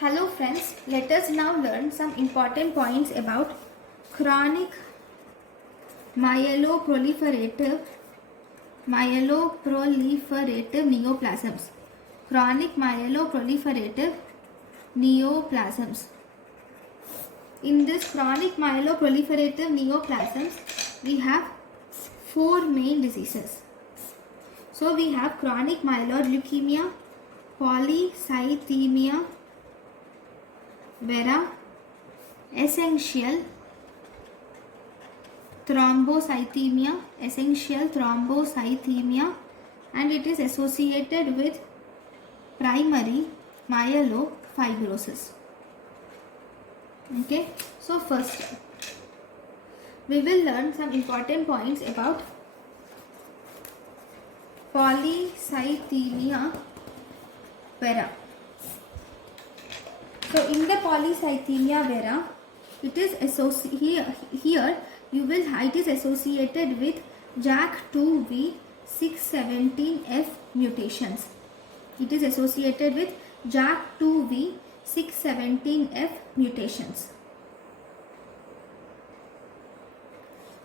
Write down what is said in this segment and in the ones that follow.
Hello friends, let us now learn some important points about chronic myeloproliferative neoplasms. Chronic myeloproliferative neoplasms. In this chronic myeloproliferative neoplasms, we have four main diseases. So we have chronic myeloid leukemia, polycythemia vera, essential thrombocytemia, and it is associated with primary myelofibrosis. Okay, so first we will learn some important points about polycythemia vera. So in the polycythemia vera, it is here you will it is associated with JAK2V 617F mutations. It is associated with JAK2V 617F mutations.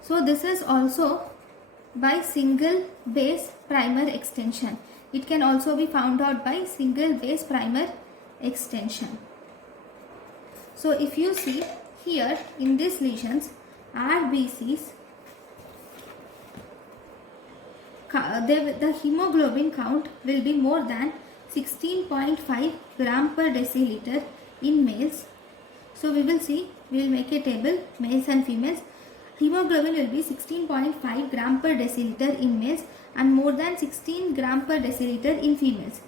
So this is also by single base primer extension. It can also be found out by single base primer extension. So if you see here in these lesions, RBCs, the hemoglobin count will be more than 16.5 gram per deciliter in males. So we will see, we will make a table, males and females. Hemoglobin will be 16.5 gram per deciliter in males and more than 16 gram per deciliter in females.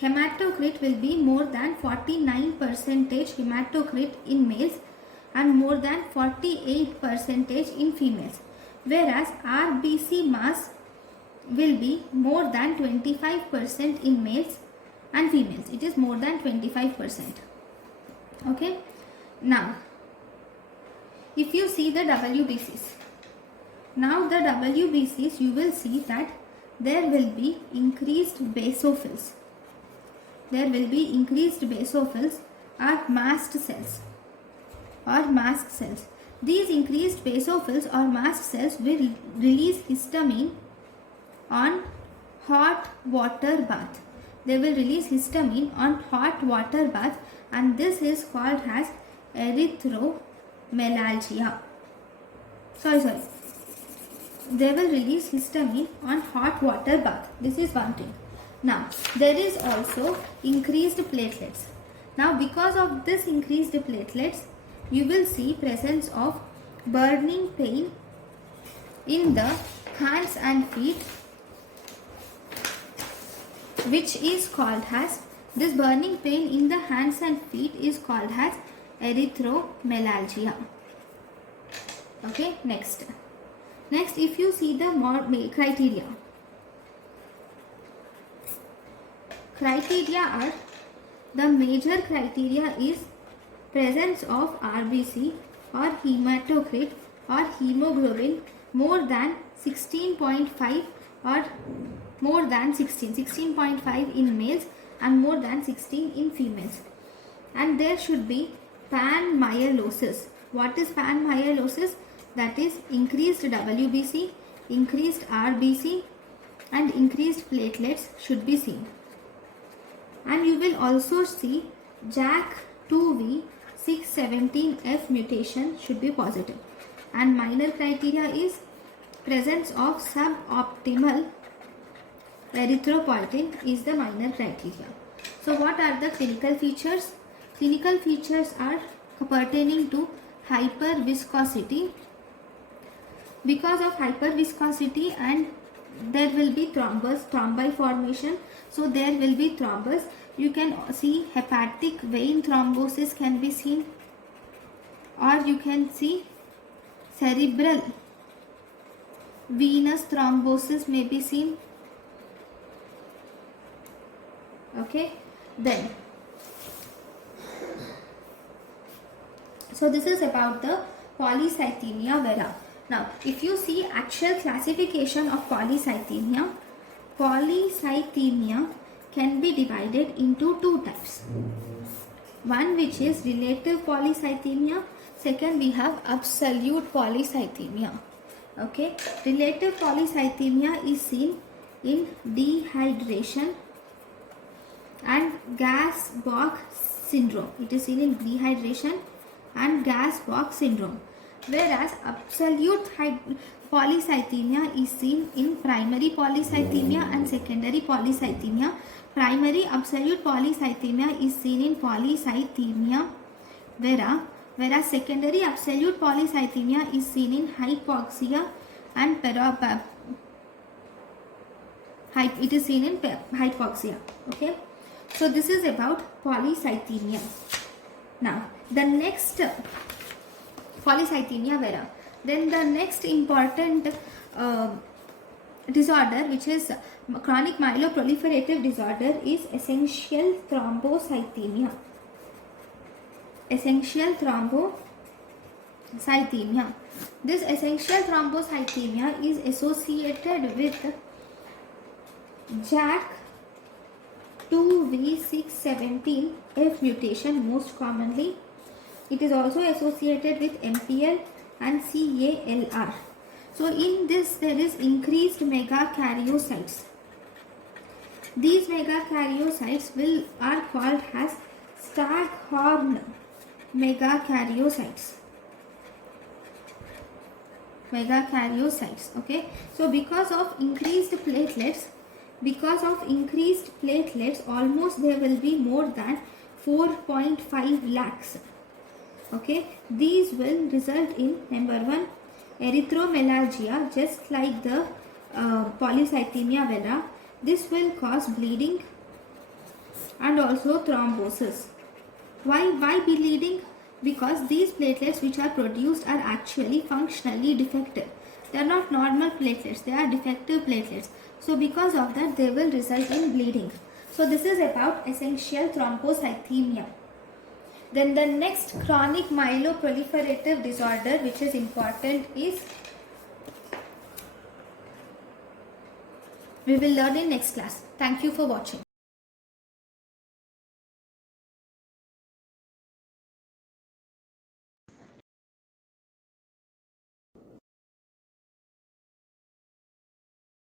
Hematocrit will be more than 49% hematocrit in males and more than 48% in females, whereas RBC mass will be more than 25% in males and females. It is more than 25%. Okay. Now, if you see the WBCs, now the WBCs, you will see that there will be increased basophils. There will be increased basophils or mast cells or mast cells. These increased basophils or mast cells will release histamine on hot water bath. They will release histamine on hot water bath, and this is called as erythromelalgia. Sorry. They will release histamine on hot water bath. This is one thing. Now, there is also increased platelets. Now, because of this increased platelets, you will see presence of burning pain in the hands and feet, which is called as, this burning pain in the hands and feet is called as erythromelalgia. Okay, next, if you see the criteria are, the major criteria is presence of RBC or hematocrit or hemoglobin more than 16.5 or more than 16.5 in males and more than 16 in females. And there should be panmyelosis. What is panmyelosis? That is increased WBC, increased RBC and increased platelets should be seen. And you will also see JAK2V 617F mutation should be positive. And minor criteria is presence of suboptimal erythropoietin is the minor criteria. So what are the clinical features? Clinical features are pertaining to hyperviscosity. Because of hyperviscosity, and there will be thrombi formation. So there will be thrombus. You can see hepatic vein thrombosis can be seen, or you can see cerebral venous thrombosis may be seen. Okay, then so this is about the polycythemia vera. Now, if you see actual classification of polycythemia can be divided into two types. One which is relative polycythemia. Second, we have absolute polycythemia. Okay, relative polycythemia is seen in dehydration and gas box syndrome. It is seen in dehydration and gas box syndrome, whereas absolute polycythemia is seen in primary polycythemia and secondary polycythemia. Primary absolute polycythemia is seen in polycythemia whereas secondary absolute polycythemia is seen in hypoxia and it is seen in hypoxia. Okay, so this is about polycythemia. Now the next polycythemia vera. Then the next important disorder, which is chronic myeloproliferative disorder, is essential thrombocytemia. Essential thrombocytemia. This essential thrombocytemia is associated with JAK2V617F mutation most commonly. It is also associated with MPL and CALR. So in this there is increased megakaryocytes. These megakaryocytes are called as Staghorn megakaryocytes. Okay, so because of increased platelets, almost there will be more than 4.5 lakhs. Okay, these will result in number 1, erythromelalgia, just like the polycythemia vera. This will cause bleeding and also thrombosis. Why bleeding? Because these platelets which are produced are actually functionally defective. They are not normal platelets, they are defective platelets. So because of that, they will result in bleeding. So this is about essential thrombocythemia. Then the next chronic myeloproliferative disorder which is important is, we will learn in next class. Thank you for watching.